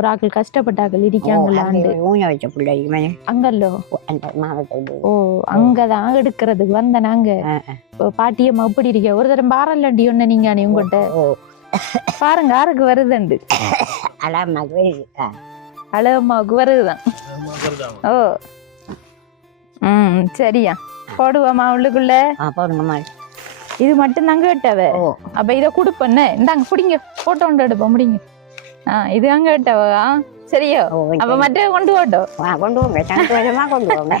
ஒரு ஆக்கள் கஷ்டப்பட்டாக்கள் இருக்காங்களாண்டு ஊஞ்ச வச்ச பிள்ளை அங்கல்லோ அந்த மாவட்டத்தில். ஓ அங்கதான் எடுக்கிறதுக்கு வந்த நாங்க பாட்டியம்மா இப்படி இருக்க ஒரு தரம் பாரல்லண்டி ஒண்ணு நீங்க உங்கள்கிட்ட பாருங்க யாருக்கு வருதுண்டு அழகம்மாவுக்கு வருதுதான். ஓ சரியா போடுவோமா உள்ளுக்குள்ள போடுங்கம்மா. இது மட்டும் தாங்க கேட்டவ. அப்ப இதை கொடுப்பண்ண இந்தாங்க பிடிங்க போட்டோ ஒன்று எடுப்போம் முடிங்க. இது அங்க கேட்டவ சரியா அப்ப மற்ற கொண்டு போட்டோம் கொண்டு போங்க சந்தோஷமா கொண்டு போங்க.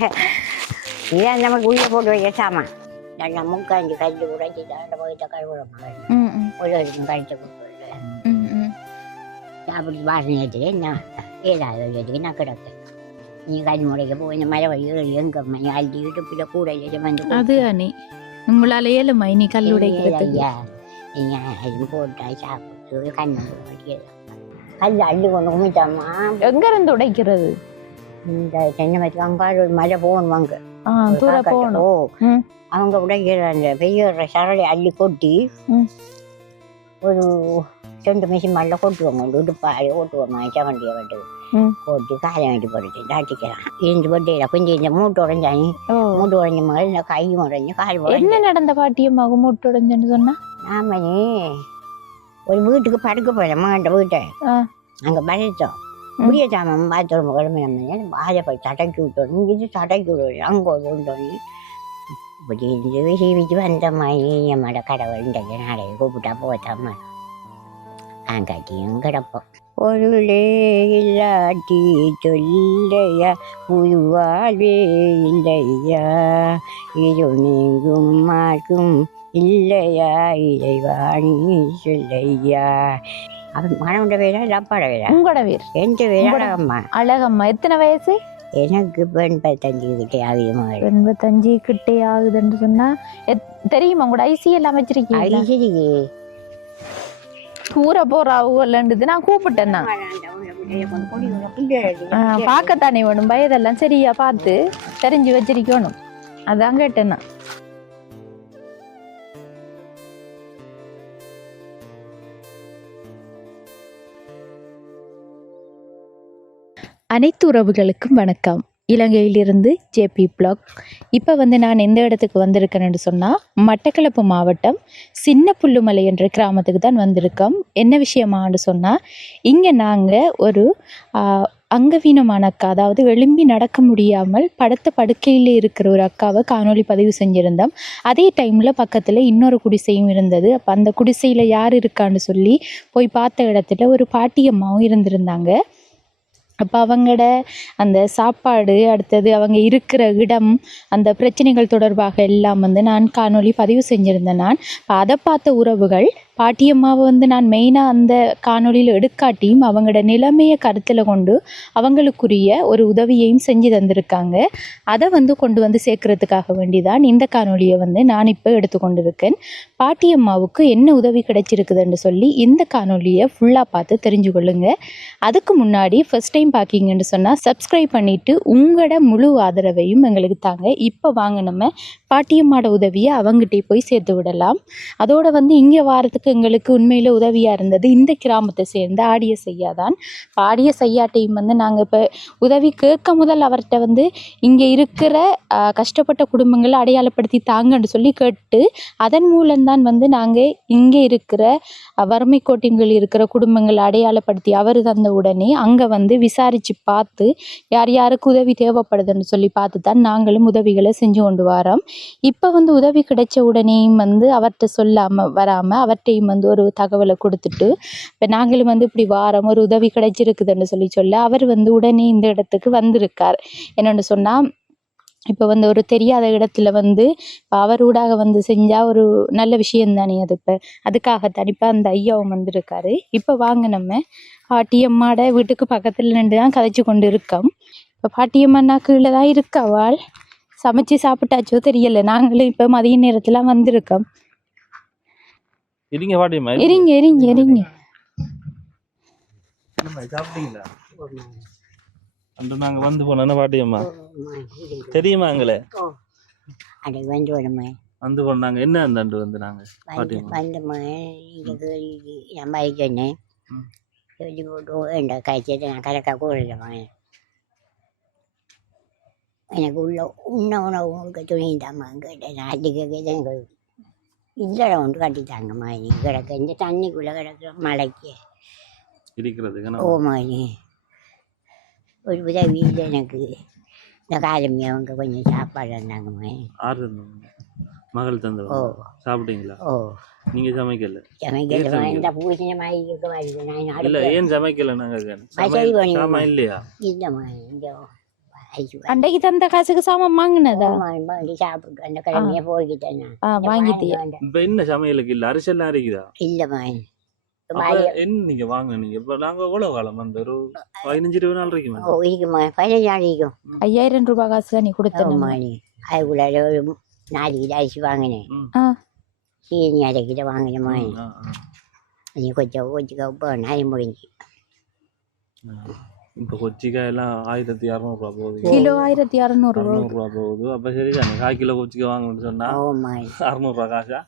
இதான் நமக்கு உள்ள போட்டு வைக்க சாமான் எல்லாம் முக்காஞ்சி கஞ்சி உடைச்சி போயிட்ட கழுவுறோம் கழிச்ச அப்படி வாசனை வச்சுட்டு நான் ஏதாவது வச்சுட்டு நான் கிடப்பேன். நீ கஞ்சி முறைக்க போய் இந்த மழை வழி எங்க மணி அழுத்தி இடுப்பில் கூட வந்து அது அணி உங்களால ஏழுமை நீ கல் உடைக்கிறதுக்கு நீங்க போட்டா சாப்பிட்டு கண்ணு கல் அள்ளி கொண்டு குமிச்சாமா. எங்க இருந்து உடைக்கிறது? இந்த தென்னை மரத்துக்கு அங்காடு ஒரு மழை போகணுவாங்க தூரம் போகணும். அவங்க உடைக்கிற அந்த பெரிய சரளை அள்ளி கொட்டி ஒரு 2 மிஷின் மல்ல கொட்டுவாங்க உடுப்பாடி ஓட்டுவோம் சவண்டியை வந்து போட்டு காலை வேண்டி போட்டு தாட்டிக்கலாம். இருந்து போட்டு கொஞ்சம் இந்த மூட்டு உடஞ்சாங்க மூட்டு உடஞ்ச மாதிரி இந்த கை உடஞ்சி கால் என்ன நடந்த பாட்டியம்மாவுக்கு மூட்டு உடஞ்சுன்னு சொன்னா நாமனே ஒரு வீட்டுக்கு படுக்க போயிடும் மகண்ட வீட்டை அங்கே பறித்தோம் புரிய சாமம் பாத்ரூம் கிளம்பினோம்னே அதை போய் தடக்கி விட்டோம் இது தடக்கி விடுவோம் அங்கே கொண்டோன்னு இப்படி இருந்து சீவிச்சு வந்தம்மா ஏமாட கடவுள் நாளைய கூப்பிட்டா போத்தாம்மா காங்காட்டியும் கிடப்போம். பொருளே இல்லாட்டி சொல்லையா புது வாழ்வே இல்லையா இது நீங்கும் மார்க்கும் இல்லையா இறைவாணி சொல்லையா. அவன் மனோட வேலை இல்லை அப்பாட வேலை உங்களோட வேறு எந்த வேலை அழகம்மா. அழகம்மா எத்தனை வயசு? எனக்கு 85 கிட்டே ஆகுதுமா. 85 கிட்டே ஆகுதுன்னு சொன்னா தெரியுமா உங்களோட ஐசி எல்லாம் வச்சிருக்கீங்க? தூர போறாவுலன்றது நான் கூப்பிட்டேன்னா பார்க்கத்தானே வேணும் பயதெல்லாம் சரியா பார்த்து தெரிஞ்சு வச்சிருக்கணும் அதான் கேட்டேன்னா. அனைத்து உறவுகளுக்கும் வணக்கம். இலங்கையிலிருந்து ஜேபி பிளாக். இப்போ நான் எந்த இடத்துக்கு வந்திருக்கேன்னு சொன்னால் மட்டக்களப்பு மாவட்டம் சின்ன புல்லுமலை என்ற கிராமத்துக்கு தான் வந்திருக்கோம். என்ன விஷயமானு சொன்னால் இங்கே நாங்கள் ஒரு அங்கவீனமான அக்கா, அதாவது எழும்பி நடக்க முடியாமல் படுத்த படுக்கையில் இருக்கிற ஒரு அக்காவை காணொளி பதிவு செஞ்சுருந்தோம். அதே டைமில் பக்கத்தில் இன்னொரு குடிசையும் இருந்தது. அப்போ அந்த குடிசையில் யார் இருக்கான்னு சொல்லி போய் பார்த்த இடத்துல ஒரு பாட்டியம்மாவும் இருந்திருந்தாங்க. அப்போ அவங்களோட அந்த சாப்பாடு அடுத்தது அவங்க இருக்கிற இடம் அந்த பிரச்சனைகள் தொடர்பாக எல்லாம் நான் காணொளி பதிவு செஞ்சுருந்தேன். நான் அதை பார்த்த உறவுகள் பாட்டியம்மாவை நான் மெயினாக அந்த காணொலியில் எடுக்காட்டியும் அவங்களோட நிலைமையை கருத்தில் கொண்டு அவங்களுக்குரிய ஒரு உதவியையும் செஞ்சு தந்திருக்காங்க. அதை கொண்டு வந்து சேர்க்கறதுக்காக வேண்டிதான் இந்த காணொலியை நான் இப்போ எடுத்துக்கொண்டு இருக்கேன். பாட்டியம்மாவுக்கு என்ன உதவி கிடைச்சிருக்குதுன்னு சொல்லி இந்த காணொலியை ஃபுல்லாக பார்த்து தெரிஞ்சு கொள்ளுங்க. அதுக்கு முன்னாடி ஃபர்ஸ்ட் டைம் பார்க்கிங்கன்னு சொன்னால் சப்ஸ்கிரைப் பண்ணிவிட்டு உங்களோட முழு ஆதரவையும் எங்களுக்கு தாங்க. இப்போ வாங்க நம்ம பாட்டியம்மாவோட உதவியை அவங்ககிட்டே போய் சேர்த்து விடலாம். அதோட இங்கே வாரத்துக்கு எங்களுக்கு உண்மையில் உதவியாக இருந்தது இந்த கிராமத்தை சேர்ந்த ஆடிய செய்யாதான். ஆடிய செய்யாட்டையும் நாங்கள் இப்போ உதவி கேட்க முதல் அவர்கிட்ட இங்கே இருக்கிற கஷ்டப்பட்ட குடும்பங்களை அடையாளப்படுத்தி தாங்கன்னு சொல்லி கேட்டு அதன் மூலம்தான் நாங்கள் இங்கே இருக்கிற வறுமை கோட்டின்கள் இருக்கிற குடும்பங்களை அடையாளப்படுத்தி அவர் தந்த உடனே அங்கே விசாரித்து பார்த்து யார் யாருக்கு உதவி தேவைப்படுதுன்னு சொல்லி பார்த்து தான் நாங்களும் உதவிகளை செஞ்சு கொண்டு வரோம். இப்போ உதவி கிடைச்ச உடனேயும் அவர்கிட்ட சொல்லாமல் வராமல் அவர்கிட்டையும் ஒரு தகவலை கொடுத்துட்டு இப்போ நாங்களும் இப்படி வாரம் ஒரு உதவி கிடைச்சிருக்குதுன்னு சொல்ல அவர் உடனே இந்த இடத்துக்கு வந்திருக்கார். என்னென்னு சொன்னால் இப்போ ஒரு தெரியாத இடத்துல இப்போ அவர் ஊடாக செஞ்சால் ஒரு நல்ல விஷயம் தானே அது. இப்போ அதுக்காகத்தான் இப்போ அந்த ஐயாவும் வந்திருக்காரு. இப்போ வாங்க நம்ம பாட்டியம்மாட வீட்டுக்கு பக்கத்தில் நின்று தான் கதைச்சு கொண்டு இருக்கோம். இப்போ பாட்டியம்மானா கீழே தான் இருக்கவாள் சமைச்சு சாப்பிட்டாச்சோ தெரியல. நாங்களும் இப்போ மதிய நேரத்தில் வந்திருக்கோம். இருங்க பாட்டியம்மா இருங்க இருங்க இருங்க சாப்பிட்டீங்களா? அன்று நாங்கள் போனோம் பாட்டியம்மா தெரியுமா எங்களை வந்து போனாங்க. என்ன அந்த நாங்கள் பாட்டியம்மா சொன்னேன் சொல்லி போட்டு வேண்டாம் காய்ச்சிட்டு நான் கலக்கா கூடல மகன் எனக்கு உண்ண உணவு உங்களுக்கு துணி தாம்மா கேட்டேன் நான் அடிக்க கேட்டேன் இல்லடம் ஒன்று கட்டிட்டாங்க மகனி கிடக்க இந்த தண்ணிக்குள்ளே கிடக்குற மழைக்கு இருக்கிறது ஓ மகனி ஒரு உதவி இல்லை எனக்கு இந்த காலமி அவங்க கொஞ்சம் சாப்பாடு இருந்தாங்க மகன் மகள் தந்து ஓ சாப்பிட்டீங்களா ஓ நீங்க சமைக்கல சமைக்கல இந்த பூசின மாதிரி இருக்க மாதிரி இல்ல ஏன் சமைக்கல நாங்க இல்லையா இல்லைம்மா இந்த அன்றைக்கு தந்த காசுக்கு சாமான் வாங்கினதா சாப்பிட்டு அந்த கிழமைய போய்கிட்டேன் வாங்கிட்டியா இப்ப என்ன சமையலுக்கு இல்ல அரிசி எல்லாம் இருக்குதா இல்லைம்மா என்ன நீங்க வாங்கினீங்க இப்ப நாங்க எவ்வளவு காலம் வந்து ஒரு 15-20 நாள் இருக்குமா இருக்குமா 15 நாள் இருக்கும் 5000 ரூபாய் காசு தான் நீ கொடுத்தம்மா அதுக்குள்ள ஒரு 4 கிலோ அரிசி வாங்கினேன் சீனி அரை கிலோ வாங்கினேம்மா நீ கொஞ்சம் கொஞ்சம் இப்போ நாய் முடிஞ்சு இப்ப கொச்சிக்காய் எல்லாம் 1600 ரூபாய் போகுது கிலோ 1600 ரூபாய் போகுது அப்ப சரிதானே 1/4 கிலோ கொச்சிக்காய் வாங்கணும்னு சொன்னா 600 ரூபாய் காசா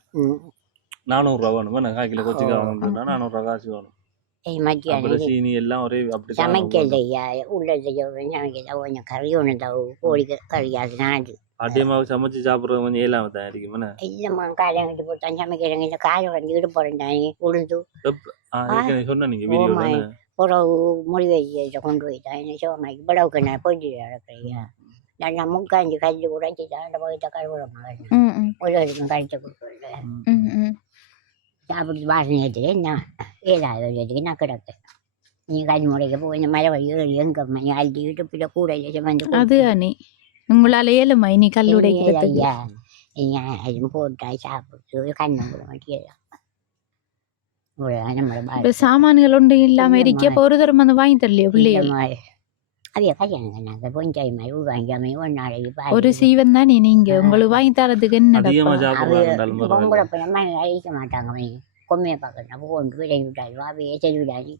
400 ரூபாய் வேணும் 1/4 கிலோ கொச்சிக்காய் வாங்கணும்னு சொன்னா 400 ரூபாய் காசு வேணும் அப்புறம் சீனி எல்லாம் ஒரே அப்படி சமைக்கலையா உள்ள சமைக்கல கொஞ்சம் கறி ஒன்று தவும் கோழி கறி அது நாடு பாட்டியம்மாவை சமைச்சு சாப்பிட்றது கொஞ்சம் இயலாம தான் இருக்கும் இல்லைம்மா காலம் கட்டி போட்டு சமைக்கிறேங்க இந்த காலம் வந்து ஈடுபடுறேன் உளுந்து சொன்ன நீங்க வீடியோ புறவு மொழி வச்சு கொண்டு போயிட்டான் என்ன சோமாக்கி புடவுக்கு நான் போயிட்டு நடக்கிறியா நான் முக்காஞ்சி கல்வி உடைச்சி தாண்ட போயிட்டா கழுவுறேன் உலகம் கழிச்ச கொடுக்குறேன் சாப்பிட்டு வாசனை எடுத்துட்டு நான் 7வது வயதுக்கு நான் கிடப்பேன் நீ கல்வி முறைக்க போய் இந்த மலை வழி எங்க மணி அழுத்தி இடுப்பில் கூட வந்து அது அணி உங்களால ஏழுமா இனி கல்லுடைக்கிறது ஐயா அதுவும் போட்டா சாப்பிட்டு கண்ணு கூட மாட்டியதான் சாமான்கள் ஒன்றும் இல்லாம இருக்க ஒரு தரம் வந்து வாங்கி தரலையா பிள்ளைகள் அவைய கல்யாணம் நாங்கள் கொஞ்சம் மாதிரி வாங்காம ஒரு நாளைக்கு ஒரு சீவன் தானே நீங்க உங்களுக்கு வாங்கி தரதுக்கு என்ன பொங்கலை போய் அழிக்க மாட்டாங்க கொம்மையை பார்க்கணும் அப்போ கொண்டு விடங்கி விட்டாரு அவையே செடி விடாது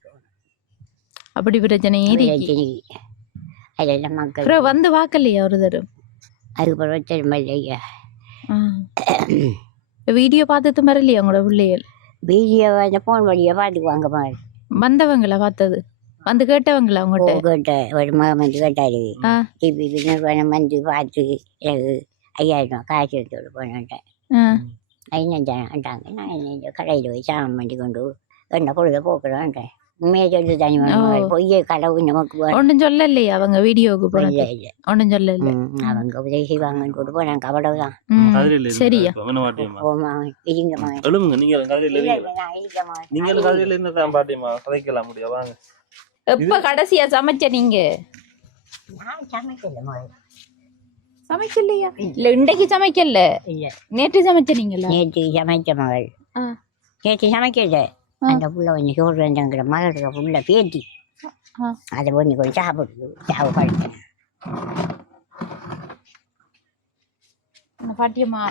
அப்படி பிரச்சனை அதெல்லாம் மக்கள் வந்து வாக்கலையா ஒரு தரம் அதுக்கப்புறம் திரும்ப இல்லையா வீடியோ பார்த்துட்டு மறலையா உங்களோட பிள்ளைகள் வீடியோ அந்த ஃபோன் வழியாக பார்த்துக்குவாங்க மாதிரி வந்தவங்களா பார்த்தது வந்து கேட்டவங்களா உங்கள்கிட்ட கேட்டேன் ஒரு மகன் வந்து கேட்டாரு டிபி நிறுவனம் வந்து பார்த்து எனக்கு 5000 காசு எடுத்து போனேன்ட்டேன் ஐந்தாங்க நான் என்ன கடையில் போய் சாமம் பண்ணி கொண்டு என்ன பொழுத போக்குறேன்ட்டேன் உண்மையை சொல்லி தனி பொய்யே கடவுள் நமக்கு ஒன்றும் சொல்லலையா அவங்க வீடியோவுக்கு போனது ஒன்றும் சொல்லல அவங்க உதவி செய்வாங்கன்னு போட்டு போனாங்க அவ்வளவுதான் சரியா எப்ப கடைசியா சமைச்ச நீங்க சமைக்கலையா இல்ல இன்றைக்கு சமைக்கல நேற்று சமைச்ச நீங்களா நேற்று சமைச்ச மகள் நேற்று சமைக்கல அந்த புள்ள கொஞ்சம் சோறு வேண்டாங்கிற மகளுக்கு புள்ள பேட்டி அதை கொஞ்சம் சாப்பிடுது சாவு பழக்கம் பாட்டியம்மா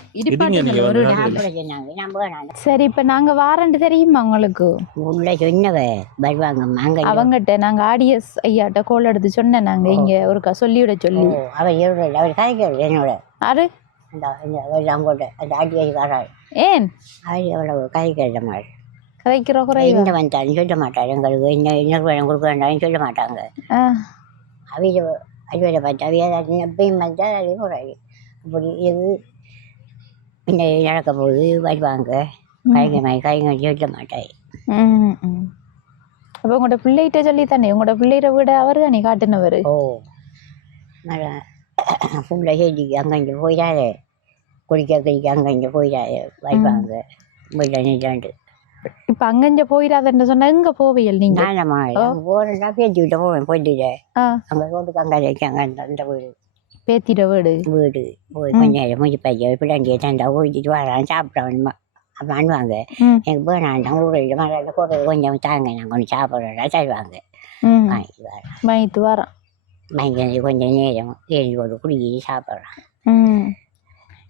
சரி இப்ப நாங்க வாரண்டு தெரியுமா உங்களுக்கு உள்ள சொன்னவ வருவாங்க அவங்ககிட்ட நாங்க ஆடியஸ் ஐயாட்ட கோல் எடுத்து சொன்னேன் நாங்க இங்க ஒரு சொல்லிவிட சொல்லி அவர் கதைக்கிறது என்னோட யாரு அந்த ஆடியஸ் காராள் ஏன் அவ்வளவு கதைக்கிறது மாதிரி கதைக்கிற குறைவு என்ன வந்தாலும் சொல்ல மாட்டாரு எங்களுக்கு இன்னொரு கொடுக்க வேண்டாம்னு சொல்ல மாட்டாங்க அவைய அவையில பார்த்தா அவைய எப்பயும் வந்தால் அது குறைவு அப்படி இது இந்த நடக்க போது வருவாங்க கைங்க சொல்ல மாட்டாய் அப்போ உங்களோட பிள்ளைகிட்ட சொல்லி தானே உங்களோட பிள்ளைகிட்ட விட அவர் தானே காட்டுனவர் பிள்ளை செடி அங்கே போயிடாது குடிக்க அங்கே போயிடாது வருவாங்க வீட்டில் நின்றாண்டு இப்ப அங்கஞ்ச போயிடாதன்னு சொன்னா எங்க போவியல் நீங்க போறா பேத்திக்கிட்ட போவேன் போயிட்டு அங்க ரோட்டுக்கு அங்க அந்த வீடு பேத்திட வீடு போய் கொஞ்சம் நேரம் மூஞ்சி பைய பிள்ளைண்டிய தண்டா ஊழிச்சிட்டு வரான் சாப்பிடணுமா அப்போ அனுவாங்க எனக்கு போனாண்டான் ஊரில் மழையில் போகிறது கொஞ்சம் தாங்க நான் கொஞ்சம் சாப்பிட்றா தருவாங்க வாங்கிட்டு வரோம் வாங்கி கொஞ்சம் நேரம் ஏறி ஒரு குடிக்கிட்டு சாப்பிட்றான்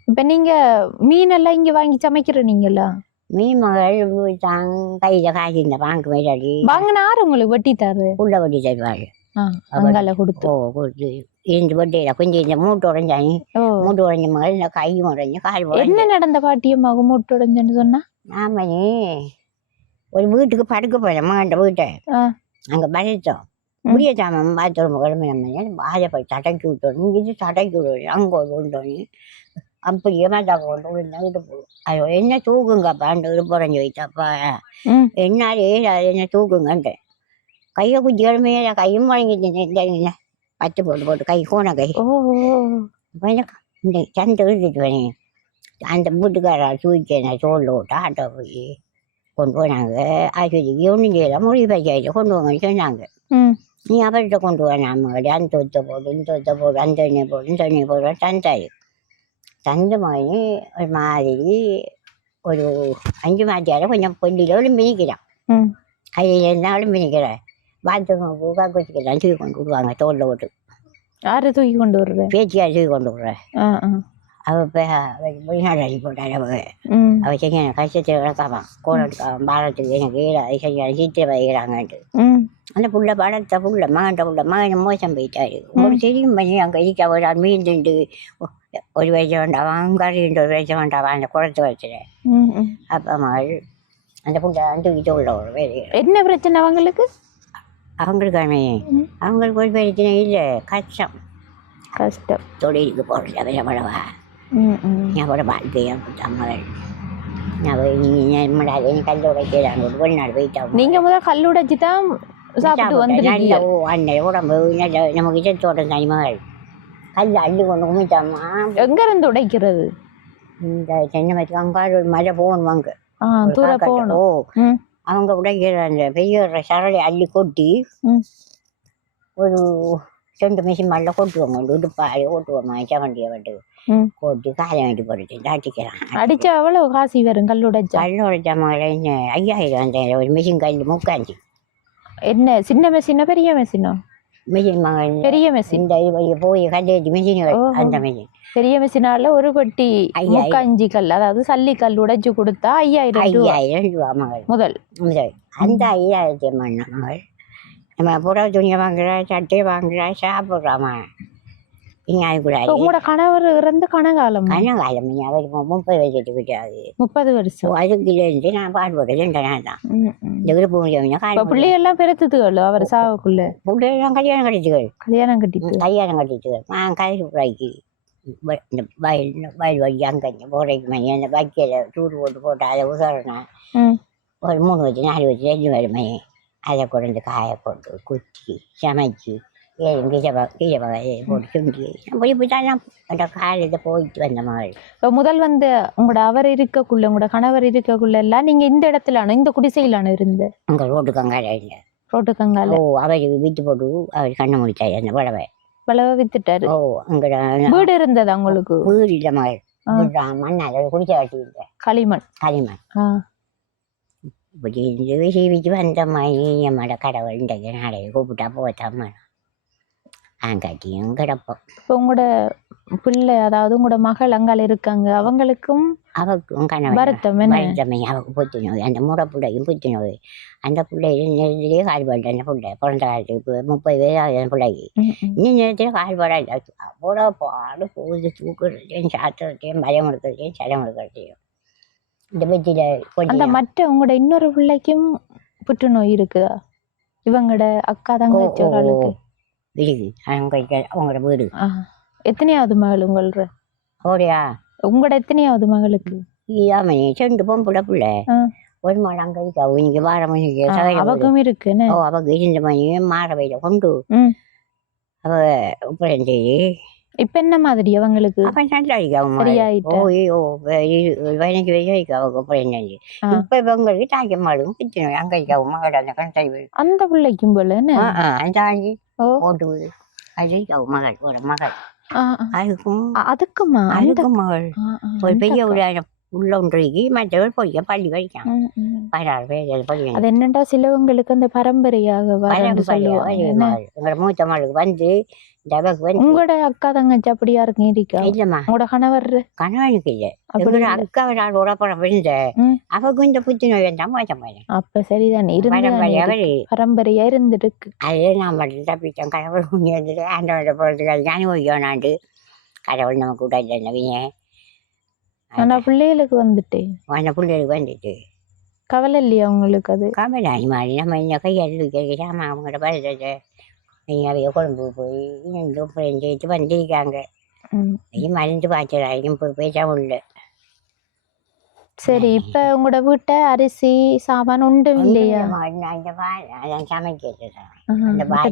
இப்ப நீங்க மீனெல்லாம் இங்க வாங்கி சமைக்கிற நீங்களா மீன் மகள் கையில் காசு இந்த வாங்க மேலாடி வாங்கின ஆறு உங்களுக்கு வட்டி தரு உள்ள வட்டி தருவாள் அங்கால கொடுத்து கொடுத்து இருந்து வட்டியில கொஞ்சம் இந்த மூட்டு உடஞ்சாங்க மூட்டு உடஞ்ச மகள் இந்த கையும் உடஞ்ச கால் என்ன நடந்த பாட்டியம்மாவுக்கு மூட்டு உடஞ்சன்னு சொன்னா ஆமாண்ணே ஒரு வீட்டுக்கு படுக்க போயிடமா அந்த வீட்டை அங்கே பறித்தோம் முடிய சாமான் பாத்ரூம் கிளம்பினோம்னா வாயை போய் சடைக்கி விட்டோம் இங்கிட்டு சடைக்கி விடுவோம் அங்கே கொண்டோம் அப்படியே மாட்டா கொண்டு விழுந்தாங்கிட்டு போடும் ஐயோ என்ன தூக்குங்கப்பான்ட்டு விருப்பம் வைத்தாப்பா என்னால் என்ன தூக்குங்கன்ட்டேன் கையை குச்சி கிளம்பியே கையும் வழங்கிட்டு பத்து போட்டு கை கோண கை இந்த சந்தை விட்டுட்டு வரேன் அந்த வீட்டுக்காரா தூக்கிச்சேன் தோளில் விட்டு ஆட்டோ போய் கொண்டு போனாங்க ஆஸ்பத்திரிக்கு ஒன்றும் செய்யலாம் முடிவு பஞ்சாயத்து கொண்டு போங்கன்னு சொன்னாங்க நீ அவர்கிட்ட கொண்டு போனாம அந்த தொத்த போடு இந்த தொத்த போடு அந்த எண்ணெய் போடு இந்த எண்ணெய் போடு தந்தாரு தந்த மாதிரி ஒரு மாதிரி ஒரு 5 மாதம் கொஞ்சம் பொண்டியில் மினிக்கிறான் கையில் இருந்தாலும் மினிக்கிறேன் பாத்ரூம் பூக்கா கொச்சிக்கலாம் தூக்கி கொண்டு விடுவாங்க தோளில் போட்டு யாரை தூக்கி கொண்டு வருவேன் பேச்சியார் தூக்கி கொண்டு விடுறேன் அவள் இப்போ வெளிநாடு அடி போட்டாள் அவள் சரியான கஷ்டத்தில் கிடக்காமான் கோலத்துக்கு பாலத்துக்கு எனக்கு சரியான சீத்திர வைக்கிறாங்கன்ட்டு அந்த புள்ள படத்தை புள்ள மகன் மோசம் போயிட்டாரு உங்களுக்கு தெரியும் பண்ணி அங்கே இருக்க ஒரு மீண்டு ஒரு வயசு வேண்டாம் கறிண்டு ஒரு வயசு வேண்டாம் அந்த குளத்து வச்சுறேன் அப்போ மகள் அந்த புள்ள தூக்கிட்டு உள்ள ஒரு வேலை என்ன பிரச்சனை அவங்களுக்கு அவங்களுக்கு ஒரு பிரச்சனை இல்லை கஷ்டம் தொழிலுக்கு போகிறது எவ்வளவா எவ்வளோ வாழ்க்கையா மகள் கல் உடைக்கிறாங்க வெளிநாடு போயிட்டாங்க நீங்க முதல் கல் உடைச்சி தான் நல்ல அண்ணன் உடம்பு நல்ல நமக்கு இசத்தோட தனி மகள் கல் அள்ளி கொண்டு குமிட்டாமா எங்க இருந்து உடைக்கிறது இந்த சென்னை மத்திக்கு அங்காடு ஒரு மழை போகணுவாங்க தூரம் போகணும் அவங்க உடைக்கிற அந்த பெய்ய சரளை அள்ளி கொட்டி ஒரு 2 மிஷின் மேலே கொட்டுவாங்க இடுப்பாடி ஓட்டுவோம்மா செவண்டியை வந்து கொட்டி காலை வேண்டி போட்டு தாட்டிக்கிறான் அடிச்சா எவ்வளவு காசி வரும் கல் உடைச்சா மகளை என்ன 5000 அந்த ஒரு மிஷின் கல் 3 என்ன சின்ன மெஷினா பெரிய மெஷினா மிஷின் மகள் பெரிய மெஷின் இந்த போய் கல்லேஜ் மிஷின் அந்த மிஷின் பெரிய மெஷினால ஒரு பட்டி 5 கல் அதாவது சல்லி கல் உடைச்சு கொடுத்தா 5000 ரூபா மகள் முதல் அந்த 5000 மகள் நம்ம புடவை துணியை வாங்குறா சட்டையை வாங்குறா சாப்பிட்றாமா உங்களோட கணவர் இறந்து கனகாலம் கனகாலம் அவர் 30 வயசு விட்டாது 30 வருஷம் அதுக்குள்ளேருந்து நான் பாடுபட்டது 2 நாள் தான் இந்த விருப்பம் முடியும் பிள்ளைகள்லாம் பெருத்துதுகள் அவர் சாவுக்குள்ள பிள்ளைகள்லாம் கல்யாணம் கட்டிச்சுகள் நான் கயிறுப்புறாய்க்கு இந்த வயல் வழி அங்கஞ்ச போடைக்கு மணி அந்த பக்கியில் தூர் போட்டு அதை உதறனா ஒரு 3 வச்சு 4 வச்சு 2 வரை மணி அதை கொண்டு காய போட்டு குத்தி சமைச்சு கீழே போட்டு சுண்டி அப்படி போயிட்டாலும் அந்த காலையில் போயிட்டு வந்த மாதிரி இப்போ முதல் வந்து உங்களோட அவர் இருக்கக்குள்ள உங்களோட கணவர் இருக்கக்குள்ள எல்லாம் நீங்கள் இந்த இடத்துலான இந்த குடிசையிலான இருந்த அங்கே ரோட்டு கங்கால இல்லை ரோட்டு கங்கால அவர் விட்டு போட்டு அவர் கண்ணை முடிச்சாரு அந்த பழவை வித்துட்டாரு அங்கே வீடு இருந்தது அவங்களுக்கு வீடு இல்லை மகள் மண்ணால் குடிச்ச வாட்டி இல்லை களிமண் இப்படி சீவிச்சு வந்த மாதிரி நம்மளோட கடவுள் இந்த நாளையை கூப்பிட்டா போத்தாம அங்காட்டியும் கிடப்போம். இப்போ உங்களோட பிள்ளை அதாவது உங்களோட மகள் அங்கால இருக்காங்க அவங்களுக்கும் அவருக்கும் வருத்தம் வருத்தமே அவருக்கு புத்துநோய் அந்த முறை பிள்ளைக்கும் புத்துநோய் அந்த பிள்ளைய நேரத்திலேயே கால்பாடு அந்த பிள்ளை பிறந்த காலத்துக்கு 30 வயது அந்த பிள்ளைக்கு இன்னும் நேரத்தில் கால்பாடாக அவ்வளோ பாடு போகுது தூக்குறதையும் சாத்துறதையும் பயம் எடுக்கிறதையும் சடம் எடுக்கிறதையும் இந்த பற்றியில் அந்த மற்ற உங்களோட இன்னொரு பிள்ளைக்கும் புற்றுநோய் இருக்குதா இவங்களோட அக்கா தங்கச்சி ஒரு ஆளுக்கு இருக்கு அவங்களோட வீடு எத்தனையாவது மகள் உங்களோட ஓடியா உங்களோட எத்தனையாவது மகளுக்கு இல்லாம 2 பொம்பளை பிள்ளை ஒரு மணி அங்கே இருக்கா இங்கே வார மணி அவக்கும் இருக்கு அவங்க 2 மணி மாற வயல கொண்டு அவ இப்ப இப்ப என்ன மாதிரி அவங்களுக்கு சரியாயிட்டு 15 வயசு இருக்கு அவங்க இப்ப இவங்களுக்கு தாய்க்க மாடும் பிச்சுனோய் அங்க இருக்க மகள் அந்த கண் அந்த பிள்ளைக்கும் போல அந்த போட்டு அது மகள் ஒரு மகள் அதுக்குமா மகள் ஒரு பெரிய உள்ள ஒன்றைக்கு மற்றவர் போய் பள்ளி வரைக்கும் 16 பேர். அது என்னண்டா சிலவங்களுக்கு அந்த பரம்பரையாக எங்களோட மூத்த மகளுக்கு வந்து உங்களோட அக்கா தங்கச்சி அப்படியா இருக்கு இருக்கா இல்லம்மா உங்களோட கணவனுக்கு இல்ல அக்கா உடப்படம் விழுந்த அவருக்கு இந்த புத்துநோய் வேண்டாம் மோசம் அப்ப சரிதானே பரம்பரையா இருந்துருக்கு அதே நான் மட்டும் தப்பிச்சோம் கடவுள் இருந்துட்டு ஆண்டவரை போறதுக்கு அனுபவிக்கணாண்டு கடவுள் நமக்கு கூட இல்லைங்க ஆனா பிள்ளைகளுக்கு வந்துட்டு அந்த பிள்ளைகளுக்கு வந்துட்டு கவலை இல்லையா உங்களுக்கு அது? கவலை மாதிரி நம்ம இந்த கையெழுத்து வைக்கிறதுக்கு சாமான் அவங்கள்ட்ட பறிச்சு நீங்கள் கொழும்பு போய் ரெண்டு ஃப்ரெண்ட் வச்சு வந்திருக்காங்க. மருந்து பாய்ச்சலாயும் போய் பேச உண்டு. சரி, இப்ப உங்களோட வீட்டை அரிசி சாமான் ஒன்றும் இல்லையா? சமைக்கிறது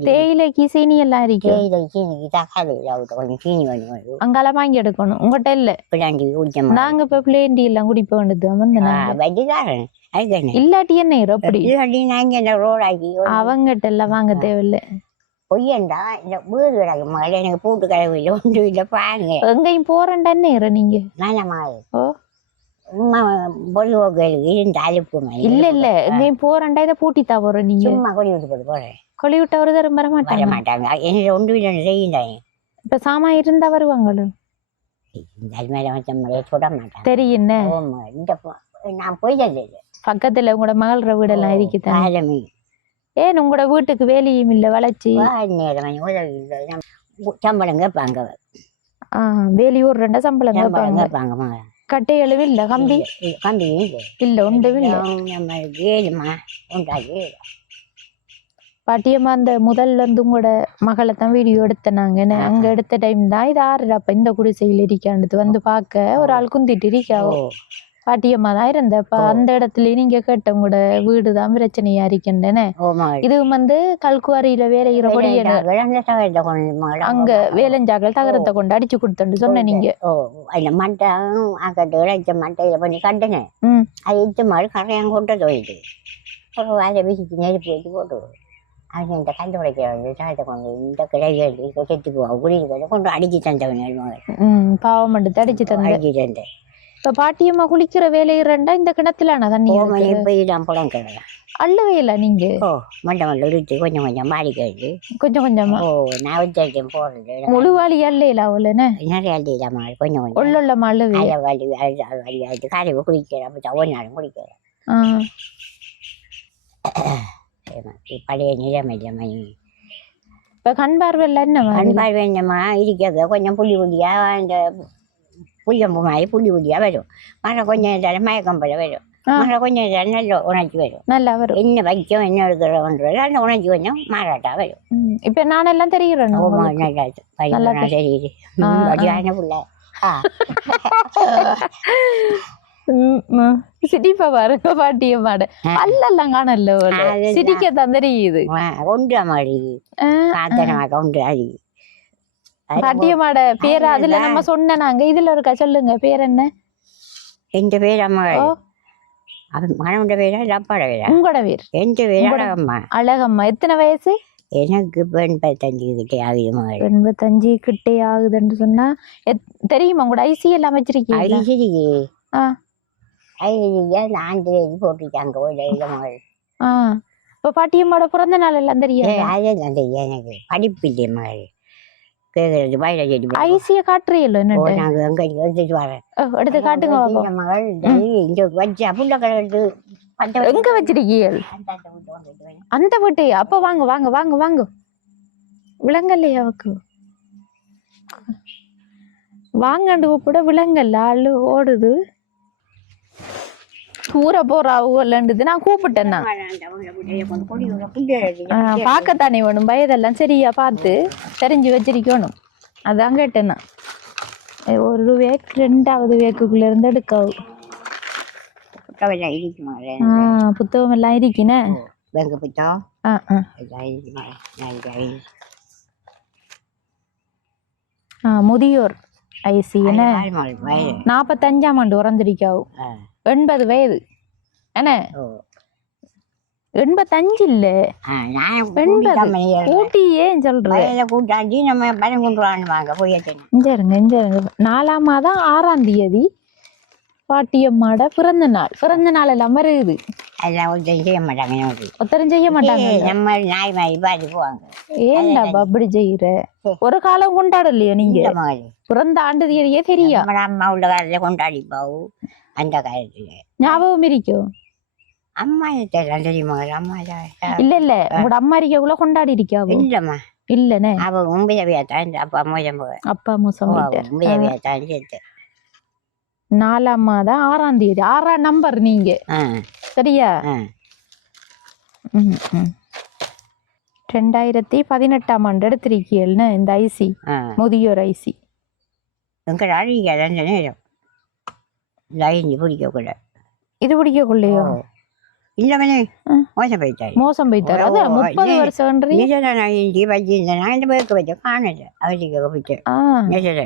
தேயிலைக்கு சீனி எல்லாம் இருக்கு. சீனிக்கு தக்காளி கொஞ்சம் சீனி வேணும். அங்கெல்லாம் வாங்கி எடுக்கணும். உங்கள்கிட்ட இல்ல? பிள்ளாண்டி குடிச்ச நாங்க இப்ப பிளேண்டி எல்லாம் குடிப்ப வேண்டியது வந்து வட்டிக்காரன் அதுக்கு இல்லாட்டி என்ன அப்படி இல்லாட்டி நாங்க இந்த ரோடாக்கி அவங்ககிட்ட எல்லாம் வாங்க தேவையில்லை. பொய்யண்டா இந்த வீடு கிடக்கு மகளே எனக்கு பூட்டு கிடக்கு இல்லை ஒன்று இல்லை பாருங்க. எங்கேயும் போறேன்டான்னு நீங்க நானம்மா பொழுதுபோக்கு இந்த அழுப்பு இல்ல இல்ல எங்கேயும் போறேன்டா இதை பூட்டித்தா போறேன். நீங்க சும்மா கொடி விட்டு போட்டு போறேன். கொழி விட்ட ஒரு தரம் வர மாட்டாங்க. மாட்டாங்க என்ன ஒன்று இல்லை செய்யுண்டாங்க. இப்ப சாமா இருந்தா வருவாங்களோ மேல வச்ச சுட மாட்டாங்க தெரியும். இந்த நான் போய் பக்கத்துல உங்களோட மகள வீடெல்லாம் இருக்குதான். ஏன் உங்களோட வீட்டுக்கு வேலையும் இல்லை வளர்ச்சி சம்பளம் கேட்பாங்க. வேலையூர் ரெண்டா சம்பளம் கேட்பாங்க. கட்டையளவு இல்ல கம்பி கம்பி இல்ல ஒன்றும் இல்ல. ஏழுமா உண்டாகி பாட்டியம்மா அந்த முதல்ல இருந்து உங்களோட மகளை தான் வீடியோ எடுத்தனாங்க. அங்க எடுத்த டைம் தான் இது ஆறுடாப்ப இந்த குடிசையில் இருக்கான்றது வந்து பார்க்க ஒரு ஆள் குந்திட்டு இருக்காவோ. பாட்டியம்மா தான் இருந்தப்ப அந்த இடத்துல நீங்க கேட்ட உங்களோட வீடுதான் பிரச்சனையா இருக்கின்றன. இது வந்து கல்குவாரியில வேலையிற அங்க வேலைஞ்சாக்கள் தகரத்தை கொண்டு அடிச்சு கொடுத்தோன்னு சொன்ன நீங்க. மட்டை மட்டையில பண்ணி கட்டினேன். அது இட்டு மாதிரி கரையாங்க கொண்டு போயிட்டு அதை வீசிட்டு நெருப்பு வச்சு போட்டு அது இந்த கண்டு உடைக்க வந்து சாயத்தை கொண்டு இந்த கிழவி செத்து போவோம் குடிக்க கொண்டு அடிச்சு தந்தவன் பாவம் மட்டும் அடிச்சு அடிச்சு தந்தேன். இப்ப பாட்டியம்மா குளிக்கிற வேலையிறண்டா இந்த கிணத்துல தண்ணி புலம் கிடல அல்லவே இல்லை நீங்க. மண்டை மண்டை உருட்டு கொஞ்சம் கொஞ்சம் மாறி கழிச்சு கொஞ்சம் கொஞ்சமா நான் வச்சு போடுறது முழுவாளி அல்லையில அவளன்னு நிறைய அல்ல மாடு கொஞ்சம் கொஞ்சம் உள்ள மாடு வலி வலியாச்சு காலையில் குளிக்கிறேன் அப்போ ஒரு நாளும் குளிக்கிறேன். பழைய நிலைமை இப்ப கண் பார்வையில் என்ன கண் பார்வை என்னம்மா இருக்க கொஞ்சம் புள்ளி புள்ளியா இந்த புளியம்பு மாதிரி புள்ளி புள்ளியா வரும். மரம் கொஞ்சம் நேரம் மயக்கம் போல வரும். மரம் கொஞ்சம் நேரம் நல்ல உணர்ச்சி வரும். நல்லா வரும். என்ன வைக்கும் என்ன எடுக்கிறோன்றது அந்த உணர்ச்சி கொஞ்சம் மாறாட்டா வரும். இப்ப நானெல்லாம் தெரிகிறேன். நல்லா தெரியுது புள்ள. சிரிப்பா பாருங்க பாட்டியம்மாட அல்லெல்லாம் காணல சிரிக்கத்தான் தெரியுது. ஒன்றா மாடி காத்தனமாக ஒன்று அடி பாட்டியம்மாட பேர அதுல நம்ம சொன்ன நாங்க இதுல இருக்கா சொல்லுங்க பேர் என்ன? எந்த பேர் அம்மா மனோட பேரா இல்ல அப்பாட பேரா? உங்களோட பேர்? எந்த பேர் அழகம்மா. அழகம்மா. எத்தனை வயசு? எனக்கு 85 கிட்டே ஆகுதுமா. 85 கிட்டே ஆகுதுன்னு சொன்னா தெரியுமா உங்களோட ஐசி எல்லாம் வச்சிருக்கீங்க? ஆண்டு போட்டிருக்காங்க இப்ப பாட்டியம்மாட பிறந்த நாள் எல்லாம் தெரியும்? அதெல்லாம் தெரியும் எனக்கு படிப்பு இல்லையே மாதிரி கேக்குறது வயல செடி ஐசிய காட்டுறீங்களோ? நாங்க அங்க எடுத்துட்டு வரேன். எடுத்து காட்டுங்க மகள் இங்க வச்சா புள்ள கடை எங்க வச்சிருக்கீங்க? அந்த வீட்டு அப்ப வாங்க வாங்க வாங்க வாங்க விலங்கல்லையா அவக்கு வாங்கண்டு கூட விலங்கல்ல ஆளு ஓடுது ஊற போறாவுலன்றது நான் கூப்பிட்டேன்னா பார்க்கத்தானே வேணும் வயதெல்லாம் சரியா பார்த்து தெரிஞ்சு வச்சிருக்கணும். அதான் கேட்டேன்னா ஒரு வேக் 2வது வேக்குக்குள்ள இருந்து எடுக்கவும் புத்தகம் எல்லாம் இருக்குனே முதியோர் ஐசி 45ஆம் ஆண்டு உறந்திருக்காவும் 80 வயது என்ன 85 இல்ல 80 கூட்டி ஏன் சொல்றேன் கூட்டாண்டி நம்ம பணம் கொண்டு வாங்க போயிட்டு 4ஆம் மாதம் 6ஆம் தேதி பாட்டியம்மாட பிறந்த நாள் எல்லாம் வருது. அதெல்லாம் ஒருத்தரும் செய்ய மாட்டாங்க. ஒருத்தரும் செய்ய மாட்டாங்க. நம்ம நாய் மாதிரி பாதி போவாங்க. ஏன்டா அப்படி செய்யற? ஒரு காலம் கொண்டாடலையா நீங்க? பிறந்த ஆண்டு தேதியே தெரியா? அம்மா உள்ள காலத்துல கொண்டாடி போவு அந்த காலத்துல ஞாபகம் இருக்கும். அம்மா தெரியுமா? அம்மா இல்ல இல்ல உங்களோட அம்மா இருக்கக்குள்ள கொண்டாடி இருக்காவோ? இல்லம்மா இல்லனே அவ உண்மையாதான் அப்பா மோசம் சேர்த்து 4ஆம் மாதம் 6ஆம் தேதி 6ஆம் நம்பர் நீங்க சரியா? ஆ. 2018 ஆண்டு எடுத்திருக்கீல்னு இந்த ஐசி, முதியோர் ஐசி. எங்கட அழிக்காத அந்த நேரம் லைஞ்சி பிடிக்கக்கூட. இது பிடிக்கக்குள்ளையோ? இல்லவனே மோசம் போயிட்டாரு. மோசம் போயிட்டாரு. அதான் 30 வருஷம் இஞ்சி வச்சிருந்தேன். நான் இந்த பேருக்கு வச்ச காணல அவசிக்க போயிட்டு நெசல.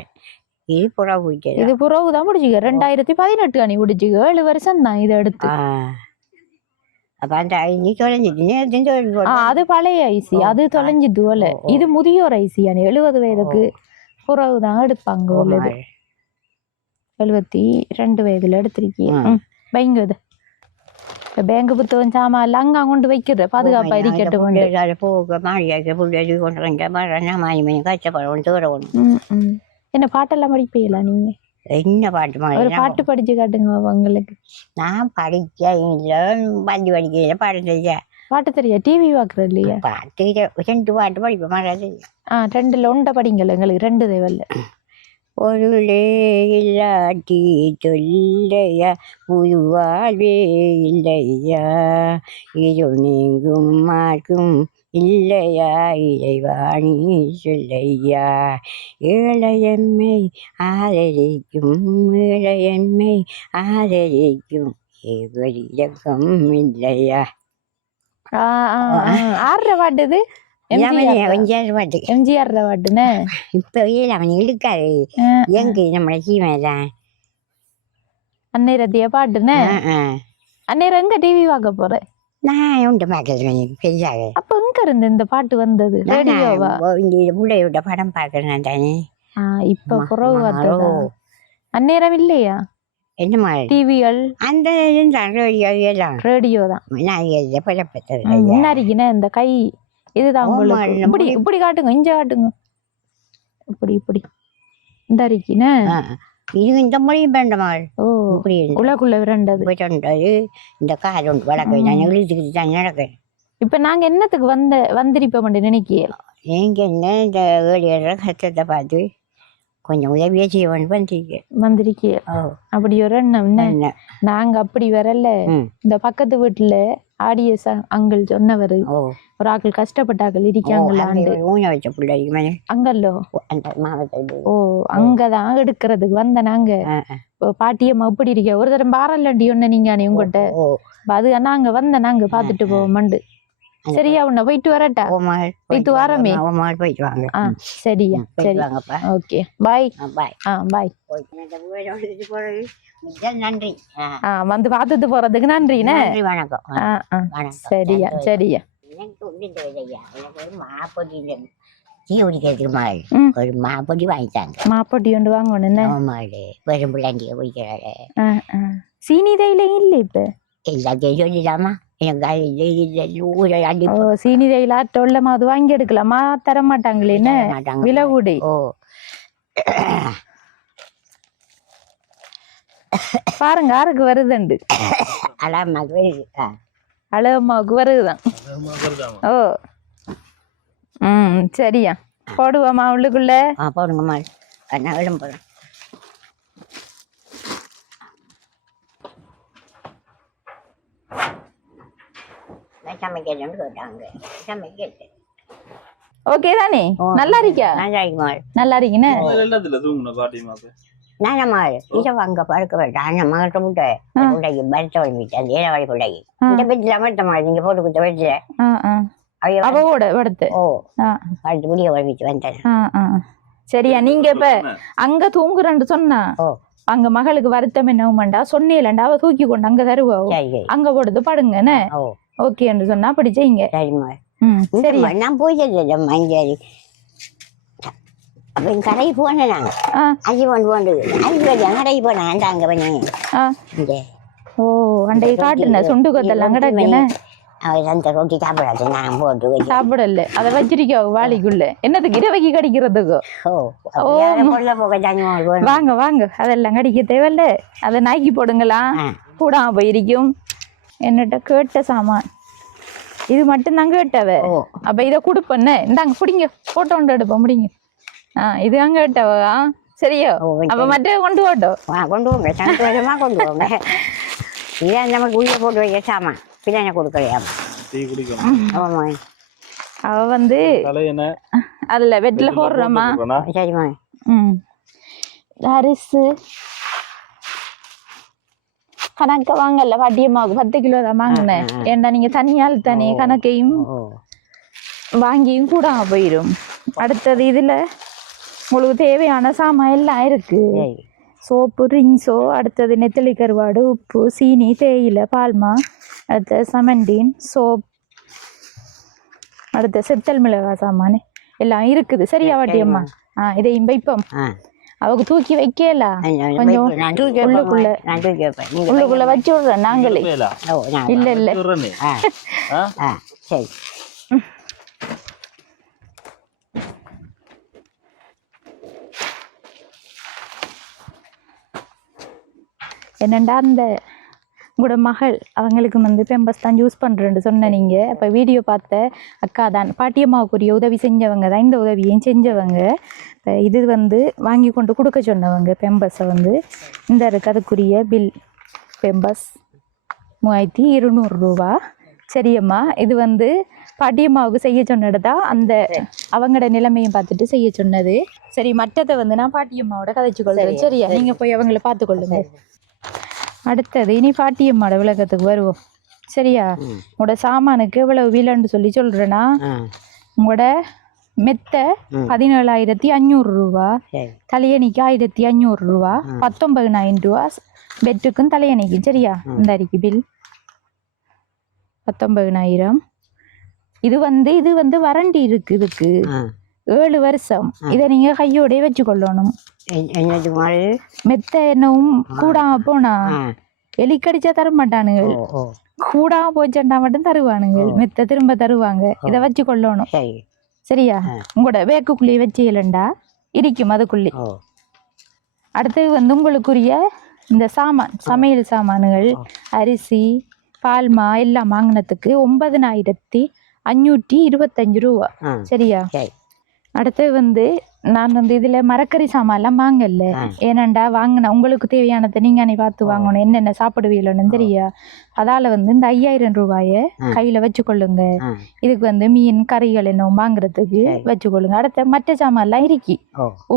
இது புறவு போயிட்டு. இது புறவு தான் பிடிச்சிக்க. 2018 அணி பிடிச்சிக்க. 7 வருஷம் தான் இதை எடுத்து. அப்ப அந்த ஐசி தொலைஞ்சிட்டு. அது பழைய ஐசி, அது தொலைஞ்சிட்டு போல. இது முதியோர் ஐசி அணி 70 வயதுக்கு புறவு தான் எடுப்பாங்க. 72 வயதுல எடுத்திருக்கீங்க. வைங்க இது பேங்க் புத்தகம் சாமான் எல்லாம் அங்க கொண்டு வைக்கிற பாதுகாப்பா இருக்கட்டும். என்ன பாட்டெல்லாம் படிப்பீங்களா நீங்க? என்ன பாட்டு? ஒரு பாட்டு படிச்சு காட்டுங்க உங்களுக்கு. நான் படிக்க இல்ல, பஞ்சு படிக்கல, பாட்டு தெரியா. பாட்டு தெரியா? டிவி பாக்குற இல்லையா? பாட்டு 2 பாட்டு படிப்பேன். மாதிரி 2ல 1 படிங்கல. எங்களுக்கு 2 தேவையில்ல. பொருளே இல்லாட்டி சொல்லையா, புதுவாழ்வே இல்லையா, இருள் நீங்கும் மார்க்கும் இல்லையா, இறைவாணி சொல்லையா, ஏழையம்மை ஆதரிக்கும், ஏழையம்மை ஆதரிக்கும், இயக்கம் இல்லையா. ஆடுற பாட்டு இது. எம்ஜிஆர் பாட்டுன்னு இப்ப அவன் இழுக்காரு. எங்க நம்மள சீமைதான் அந்நேரத்தைய பாட்டுன்னு. அந்நேரம் எங்க டிவி பார்க்க போற? நான் உண்டு பாக்குறது பெரியாக. அப்ப எங்க இருந்து இந்த பாட்டு வந்தது? ரேடியோவா? பிள்ளையோட படம் பாக்குறேன் தானே. இப்ப குறவு பார்த்ததா? அந்நேரம் இல்லையா என்ன மாதிரி டிவிகள்? அந்த ரேடியோ தான். முன்னாடிக்குன்னா இந்த கை இதுதான் உங்களுக்கு. இப்படி இப்படி காட்டுங்க, இஞ்ச காட்டுங்க. இப்படி இப்படி இந்த அறிக்கின இது இந்த மொழியும் வேண்டமாள். உலகுள்ள விரண்டது இந்த கால் ஒன்று வளர்க்க நான் எழுதிக்கிட்டு தான் நடக்கிறேன். இப்ப நாங்க என்னத்துக்கு வந்திருப்போம் நினைக்க? நீங்க என்ன இந்த 7 கஷ்டத்தை பார்த்து கொஞ்சம் உதவியே செய்ய வந்திருக்கீங்க. அப்படி ஒரு எண்ணம். நாங்க அப்படி வரல. இந்த பக்கத்து வீட்டுல ஆடியஸ் அங்கிள் சொன்னவரு, ஒரு ஆக்கள் கஷ்டப்பட்டாக்கள் இருக்காங்களாண்டு அங்கல்லோ. ஓ, அங்கதான் எடுக்கிறதுக்கு வந்த நாங்க. பாட்டியம்மா இப்படி இருக்க ஒரு தரம் பாரல்லண்டி ஒண்ணு நீங்க உங்ககிட்ட அது நாங்க வந்த நாங்க பாத்துட்டு போவோம். சரியா? உன்ன போயிட்டு வரட்டா? போயிட்டு வரமே. சரியா? சரி, ஓகே, பாய். பாய். நன்றி. வந்து பாத்துட்டு போறதுக்கு நன்றிண்ணே. வணக்கம். சரியா? சரியா? ஒரு மாப்பொடி வாங்கிட்டாங்க. மாப்பொடி ஒன்று வாங்கணும். சீனி தையில இல்ல இப்ப எல்லாத்தையும் சொல்லிடாமா? சீனி தையில டொல்லமா அது வாங்கி எடுக்கலாமா? தர மாட்டாங்களே, விலை கூடி. பாருங்க யாருக்கு வருதுண்டு. அழகம்மாவுக்கு வருதுதான். ஓ, சரியா? போடுவோமா உள்ளுக்குள்ள? போடுங்கம்மா. நான் போறேன். ஓகே தானே? நல்லா இருக்கியா? நல்லா இருக்கீங்க. அங்க படுக்க வேண்டாம். மகட்ட முட்டை பரிச வலிமிட்டேன். ஏழை பிள்ளைக்கு இந்த பெட்ல மட்டும் நீங்க போட்டு கொடுத்த பெட்ல அவவோட படுத்து முடிய வலிமிட்டு வந்தேன். சரியா? நீங்க இப்ப அங்க தூங்குறேன்னு சொன்னா அங்க மகளுக்கு வருத்தம் என்னவுமாண்டா சொன்னேலண்டா அவ தூக்கி கொண்டு அங்க தருவா. அங்க போடுது படுங்கன்னு ஓகேன்னு சொன்னா அப்படி செய்யுங்க. சரி, நான் போயிட்டேன். அப்ப கடைக்கு போனேன். நாங்க 5 போண்டு கடைக்கு போனேன். அங்க பண்ணி ஓ அண்டைய காட்டுன சுண்டு கொத்தெல்லாம் கிடக்குன்னு அந்த ரொட்டி சாப்பிடாது. நான் போட்டு சாப்பிடல, அதை வச்சிருக்கோ வாளிக்குள்ள. என்னத்துக்கு இரவைக்கு கடிக்கிறதுக்கோ? வாங்க வாங்க, அதெல்லாம் கடிக்க தேவையில்ல. அதை நாய்க்கு போடுங்களா, கூடாம போயிருக்கும். என்னட்ட கேட்ட சாமான் இது மட்டும்தான் கேட்டவ. அப்ப இதை கொடுப்பண்ண இந்தாங்க பிடிங்க, போட்டோ ஒன்று எடுப்போம் முடிங்க. இது அங்க கேட்டவா? சரியோ? அப்ப மற்ற கொண்டு போட்டோம். கொண்டு போங்க, கொண்டு போங்க. இதான் நமக்கு உள்ள போட்டு வைக்க சாமான் பிள்ளைங்க கொடுக்கலையாமா. டீ குடிக்கணும். ஆமாம்மா. அவ வந்து தலையணை அதுல வெட்டில போடுறோமா. சரிம்மா. அரிசி கணக்க வாங்கல பாட்டியம்மாவுக்கு 10 கிலோ தான் வாங்கினேன். ஏன்டா நீங்க தனியால் தானே கணக்கையும் வாங்கியும் கூட போயிடும். அடுத்தது இதுல உங்களுக்கு தேவையான சாமான் எல்லாம் இருக்கு. சோப்பு, ரிங்ஸோ, அடுத்தது நெத்தலி கருவாடு, உப்பு, சீனி, தேயிலை, பால்மா, அடுத்தது சமண்டின், சோப், அடுத்த செத்தல் மிளகாய் சாமான் எல்லாம் இருக்குது. சரியா பாட்டியம்மா? இதையும் வைப்போம். அவங்க தூக்கி வைக்கல கொஞ்சம் உள்ளுக்குள்ள வச்சு விடுறேன் நாங்களே. இல்ல இல்ல சரி. என்னண்டா அந்த உங்களோட மகள் அவங்களுக்கு வந்து பெம்பஸ் தான் யூஸ் பண்ணுறேன்னு சொன்ன நீங்கள். அப்போ வீடியோ பார்த்த அக்கா தான் பாட்டியம்மாவுக்குரிய உதவி செஞ்சவங்க தான் இந்த உதவியையும் செஞ்சவங்க. இப்போ இது வந்து வாங்கி கொண்டு கொடுக்க சொன்னவங்க பெம்பஸை வந்து இந்த இருக்கு அதுக்குரிய பில். பெம்பஸ் 3200 ரூபா. சரியம்மா, இது வந்து பாட்டியம்மாவுக்கு செய்ய சொன்னது தான் அந்த அவங்களோட நிலைமையும் பார்த்துட்டு செய்ய சொன்னது. சரி, மற்றதை வந்து நான் பாட்டியம்மாவோட கதைச்சு கொள்கிறேன். சரியா? நீங்கள் போய் அவங்கள பார்த்துக்கொள்ளுங்க. அடுத்தது இனி பாட்டியம்மாவோட விளக்கத்துக்கு வருவோம். சரியா? உங்களோட சாமானுக்கு எவ்வளவு விலைன்னு சொல்கிறேன்னா, உங்களோட மெத்தை 17,500 ரூபா, தலையணிக்கு 1,500 ரூபா, 19,000 ரூபா பெட்டுக்கும் தலையணிக்கும். சரியா? இந்த அரிக்கு பில் 19,000. இது வந்து வறண்டி இருக்கு. இதுக்கு 7 வருஷம். இதை நீங்க கையோடய வச்சு கொள்ளணும். மெத்த என்னவும் கூடாம போனா எலிக்கடிச்சா தர மாட்டானுங்க. கூடாம போச்சண்டா மட்டும் தருவானுங்க. மெத்த திரும்ப தருவாங்க. இதை வச்சு கொள்ளணும். சரியா? உங்களோட வேக்குக்குள்ளே வச்சு இல்லண்டா இருக்கும் அதுக்குள்ளே. அடுத்தது வந்து உங்களுக்குரிய இந்த சாமான், சமையல் சாமான்கள், அரிசி, பால்மா எல்லாம் வாங்கினதுக்கு 9,525 ரூபா. சரியா? அடுத்தது வந்து நான் வந்து இதுல மரக்கறி சாமான்லாம் வாங்கல. ஏனண்டா வாங்கின உங்களுக்கு தேவையானதை நீங்க அன்னை பார்த்து வாங்கணும். என்னென்ன சாப்பிடுவீங்களோன்னு தெரியா? அதால வந்து இந்த 5,000 ரூபாய கையில வச்சுக்கொள்ளுங்க. இதுக்கு வந்து மீன் கறிகள் என்ன வாங்குறதுக்கு வச்சுக்கொள்ளுங்க. அடுத்த மற்ற சாமான்லாம் இருக்கு.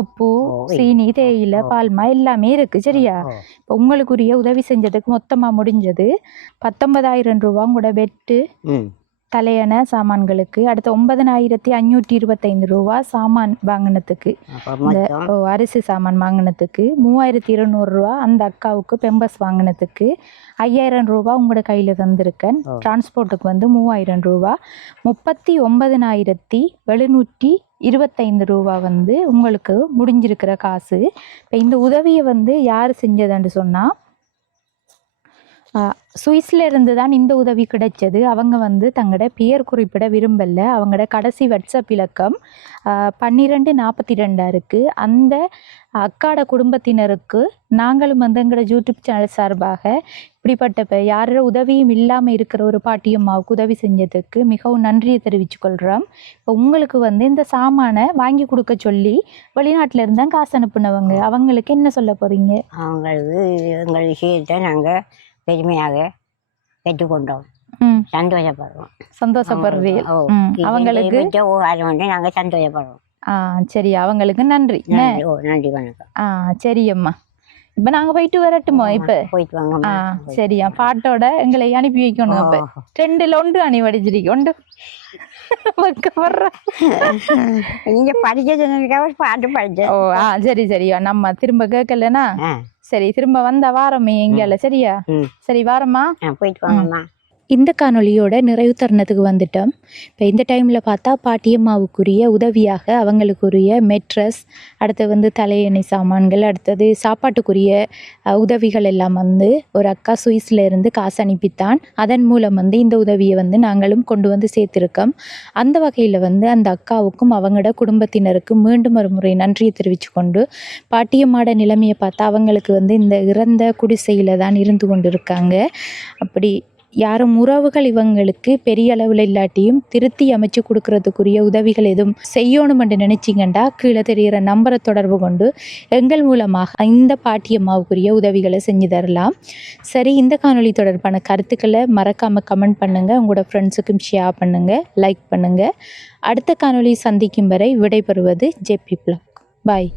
உப்பு, சீனி, தேயிலை, பால்மா எல்லாமே இருக்கு. சரியா? இப்போ உங்களுக்குரிய உதவி செஞ்சதுக்கு மொத்தமா முடிஞ்சது 19,000 ரூபா உங்களோட பெட்டு தலையணை சாமான்களுக்கு. அடுத்த 9,525 ரூபா சாமான் வாங்கினதுக்கு, இந்த அரிசி சாமான் வாங்கினதுக்கு. 3,200 ரூபா அந்த அக்காவுக்கு பெம்பஸ் வாங்கினதுக்கு. 5,000 ரூபா உங்களோட கையில் தந்திருக்கேன். டிரான்ஸ்போர்ட்டுக்கு வந்து 3,000 ரூபா. 39,725 ரூபா வந்து உங்களுக்கு முடிஞ்சிருக்கிற காசு. இப்போ இந்த உதவியை வந்து யார் செஞ்சதுன்னு சொன்னால், சுவிஸ்ல இருந்து தான் இந்த உதவி கிடைச்சது. அவங்க வந்து தங்களோட பெயர் குறிப்பிட விரும்பல. அவங்களோட கடைசி வாட்ஸ்அப் இலக்கம் 1242 இருக்குது. அந்த அக்காட குடும்பத்தினருக்கு நாங்களும் வந்து எங்களோட யூடியூப் சேனல் சார்பாக இப்படிப்பட்ட யாரோட உதவியும் இல்லாமல் இருக்கிற ஒரு பாட்டியம்மாவுக்கு உதவி செஞ்சதுக்கு மிகவும் நன்றியை தெரிவிச்சுக்கொள்கிறோம். இப்போ உங்களுக்கு வந்து இந்த சாமானை வாங்கி கொடுக்க சொல்லி வெளிநாட்டில் இருந்தால் காசு அனுப்புனவங்க, அவங்களுக்கு என்ன சொல்ல போகிறீங்க? அவங்களுக்கு எங்கள் விஷயத்தை நாங்கள் பெருமையாக பெற்றுக்கொண்டோம். சந்தோஷப்படுறோம். சந்தோஷப்படுறீங்க. அவங்களுக்கு நாங்கள் சந்தோஷப்படுறோம். சரி, அவங்களுக்கு நன்றி. நன்றி, வணக்கம். சரி அம்மா, இப்ப நாங்க போயிட்டு வரட்டுமோ? இப்ப போயிட்டு வாங்க. சரியா, பாட்டோட எங்களை அனுப்பி வைக்கணும். இப்ப 2ல் 1 அணி வடிச்சிருக்கோண்டு நீங்க படிச்சதுக்காக பாட்டு படிச்ச. ஓ சரி சரியா, நம்ம திரும்ப கேட்கலனா சரி, திரும்ப வந்த வாரமே எங்கேயால. சரியா? சரி, வாரம்மா. போயிட்டு வாங்கம்மா. இந்த காணொலியோட நிறைவு தருணத்துக்கு வந்துட்டோம். இப்போ இந்த டைமில் பார்த்தா பாட்டியம்மாவுக்குரிய உதவியாக அவங்களுக்குரிய மெட்ரஸ், அடுத்து வந்து தலையணை சாமான்கள், அடுத்தது சாப்பாட்டுக்குரிய உதவிகள் எல்லாம் வந்து ஒரு அக்கா சுவிஸில் இருந்து காசு அனுப்பித்தான். அதன் மூலம் வந்து இந்த உதவியை வந்து நாங்களும் கொண்டு வந்து சேர்த்துருக்கோம். அந்த வகையில் வந்து அந்த அக்காவுக்கும் அவங்களோட குடும்பத்தினருக்கு மீண்டும் ஒரு முறை நன்றியை தெரிவித்து கொண்டு, பாட்டியம்மாட நிலைமையை பார்த்தா அவங்களுக்கு வந்து இந்த இறந்த குடிசையில் தான் இருந்து கொண்டு இருக்காங்க. அப்படி யாரும் உறவுகள் இவங்களுக்கு பெரிய அளவில் இல்லாட்டியும் திருத்தி அமைச்சு கொடுக்கறதுக்குரிய உதவிகள் எதுவும் செய்யணுமென்று நினச்சிங்கண்டா கீழே தெரிகிற நம்பரை தொடர்பு கொண்டு எங்கள் மூலமாக இந்த பாட்டியம்மாவுக்குரிய உதவிகளை செஞ்சு தரலாம். சரி, இந்த காணொளி தொடர்பான கருத்துக்களை மறக்காமல் கமெண்ட் பண்ணுங்கள், உங்களோட ஃப்ரெண்ட்ஸுக்கும் ஷேர் பண்ணுங்கள், லைக் பண்ணுங்கள். அடுத்த காணொளி சந்திக்கும் வரை விடைபெறுவது ஜேபி பிளாக். பாய்.